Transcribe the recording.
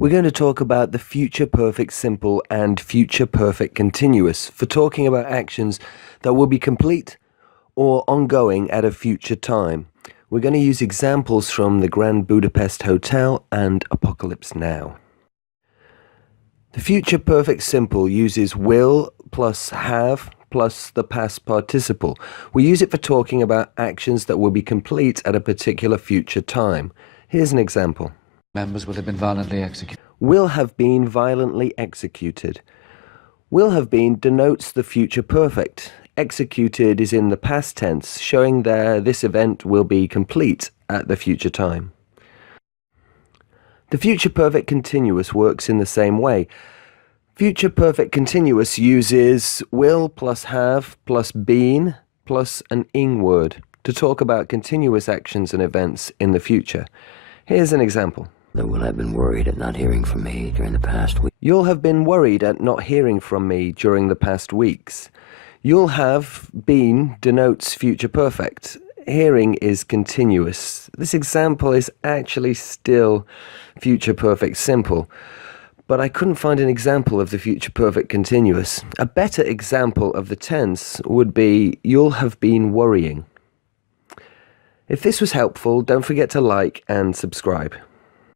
We're going to talk about the future perfect simple and future perfect continuous for talking about actions that will be complete or ongoing at a future time. We're going to use examples from the Grand Budapest Hotel and Apocalypse Now. The future perfect simple uses will plus have plus the past participle. We use it for talking about actions that will be complete at a particular future time. Here's an example. Members will have been violently executed. Will have been violently executed. Will have been denotes the future perfect. Executed is in the past tense, showing that this event will be complete at the future time. The future perfect continuous works in the same way. Future perfect continuous uses will plus have plus been plus an ing word to talk about continuous actions and events in the future. Here's an example. That will have been worried at not hearing from me during the past week. You'll have been worried at not hearing from me during the past weeks. You'll have been denotes future perfect. Hearing is continuous. This example is actually still future perfect simple, but I couldn't find an example of the future perfect continuous. A better example of the tense would be you'll have been worrying. If this was helpful, don't forget to like and subscribe.